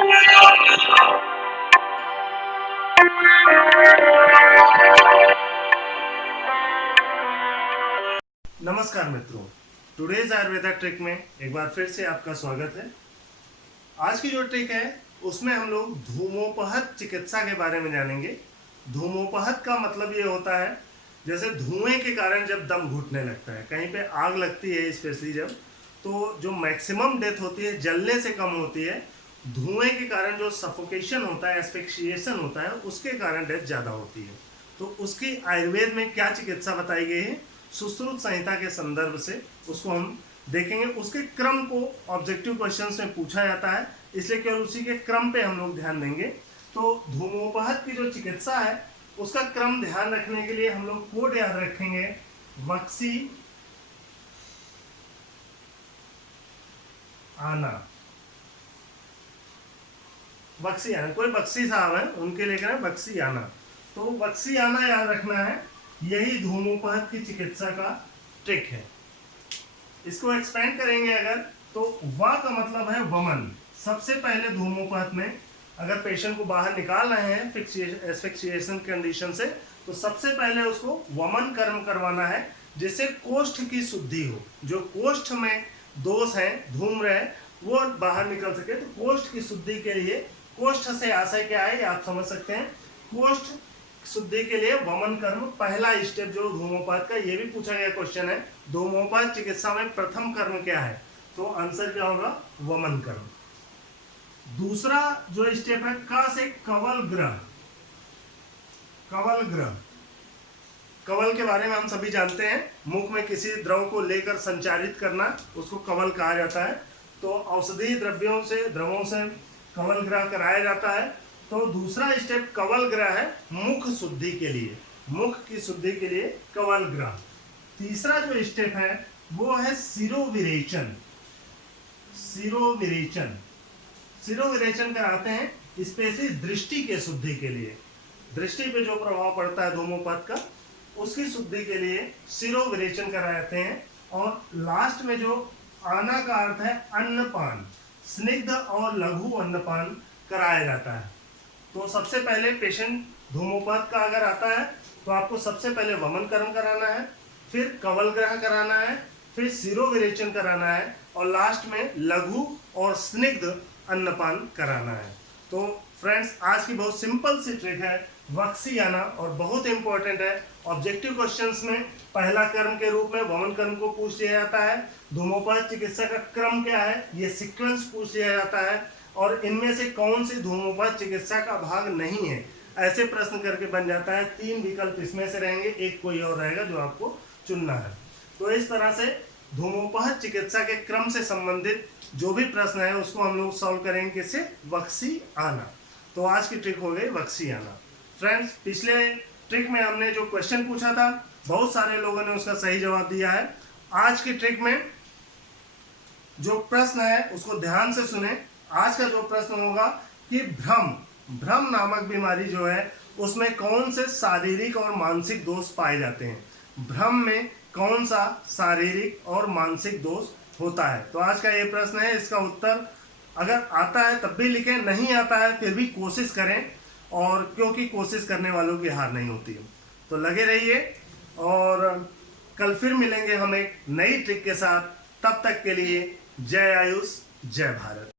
नमस्कार मित्रों, today's Ayurveda trick में एक बार फिर से आपका स्वागत है। आज की जो ट्रिक है उसमें हम लोग धूमोपहत चिकित्सा के बारे में जानेंगे। धूमोपहत का मतलब ये होता है जैसे धुएं के कारण जब दम घुटने लगता है, कहीं पे आग लगती है स्पेशली जब, तो जो मैक्सिमम डेथ होती है जलने से कम होती है। धुएं के कारण जो सफोकेशन होता है, एस्फिक्सिएशन होता है, उसके कारण डेथ ज़्यादा होती है। तो उसकी आयुर्वेद में क्या चिकित्सा बताई गई है, सुश्रुत संहिता के संदर्भ से उसको हम देखेंगे। उसके क्रम को ऑब्जेक्टिव क्वेश्चंस में पूछा जाता है, इसलिए केवल उसी के क्रम पे हम लोग ध्यान देंगे। तो धूमोपहत की जो चिकित्सा है उसका क्रम ध्यान रखने के लिए हम लोग कोड याद रखेंगे, वक्सी आना। बक्सी आना, कोई बक्सी साहब है उनके लेकर बक्सी आना, तो बक्सी आना याद रखना है। यही धूमोपहत की चिकित्सा का ट्रिक है। इसको एक्सपेंड करेंगे अगर, तो वा का मतलब है वमन। सबसे पहले धूमोपहत में अगर पेशेंट को बाहर निकाल रहे हैं एस्फिक्सिएशन कंडीशन से, तो सबसे पहले उसको वमन कर्म करवाना है, जिससे कोष्ठ की शुद्धि हो। जो कोष्ठ में दोष है, धूम्र है, वो बाहर निकल सके। तो कोष्ठ की शुद्धि के लिए, कोष्ठ से आशय क्या है आप समझ सकते हैं। कोष्ठ शुद्धि के लिए वमन कर्म पहला स्टेप जो धूमोपहत का, ये भी पूछा गया क्वेश्चन है, धूमोपहत चिकित्सा में प्रथम कर्म क्या है, तो आंसर क्या होगा, वमन कर्म। दूसरा जो स्टेप है, क से कवल ग्रह। कवल ग्रह, कवल के बारे में हम सभी जानते हैं, मुख में किसी द्रव को लेकर संचारित करना, उसको कवल कहा जाता है। तो औषधि द्रव्यों से, द्रवों से कवल ग्रह कराया जाता है। तो दूसरा स्टेप कवल ग्रह है मुख शुद्धि के लिए, मुख की शुद्धि के लिए कवल ग्रह। तीसरा जो स्टेप है वो है शिरोविरेचन। शिरोविरेचन, शिरोविरेचन कराते हैं स्पेशली दृष्टि के शुद्धि के लिए। दृष्टि पे जो प्रभाव पड़ता है धूमोपहत का, उसकी शुद्धि के लिए शिरोविरेचन कराते हैं। और लास्ट में जो आना का अर्थ है अन्नपान, स्निग्ध और लघु अन्नपान कराया जाता है। तो सबसे पहले पेशेंट धूमोपहत का अगर आता है तो आपको सबसे पहले वमन कर्म कराना है, फिर कवल ग्रह कराना है, फिर शिरोविरेचन कराना है, और लास्ट में लघु और स्निग्ध अन्नपान कराना है। तो फ्रेंड्स, आज की बहुत सिंपल सी ट्रिक है वक्सी आना, और बहुत इंपॉर्टेंट है। ऑब्जेक्टिव क्वेश्चंस में पहला कर्म के रूप में वमन कर्म को पूछ लिया जाता है। धूमोपहत चिकित्सा का क्रम क्या है, ये सीक्वेंस पूछ लिया जाता है। और इनमें से कौन सी धूमोपहत चिकित्सा का भाग नहीं है, ऐसे प्रश्न करके बन जाता है। 3 विकल्प इसमें से रहेंगे, एक कोई और रहेगा जो आपको चुनना है। तो इस तरह से धूमोपहत चिकित्सा के क्रम से संबंधित जो भी प्रश्न है उसको हम लोग सॉल्व करेंगे किससे, वक्सी आना। तो आज की ट्रिक हो गई वक्सी आना। फ्रेंड्स, पिछले ट्रिक में हमने जो क्वेश्चन पूछा था, बहुत सारे लोगों ने उसका सही जवाब दिया है। आज की ट्रिक में जो प्रश्न है उसको ध्यान से सुने। आज का जो प्रश्न होगा कि भ्रम नामक बीमारी जो है उसमें कौन से शारीरिक और मानसिक दोष पाए जाते हैं। भ्रम में कौन सा शारीरिक और मानसिक दोष होता है। तो आज का ये प्रश्न है, इसका उत्तर अगर आता है तब भी लिखें, नहीं आता है फिर भी कोशिश करें, और क्योंकि कोशिश करने वालों की हार नहीं होती है। तो लगे रहिए, और कल फिर मिलेंगे हम एक नई ट्रिक के साथ। तब तक के लिए जय आयुष, जय भारत।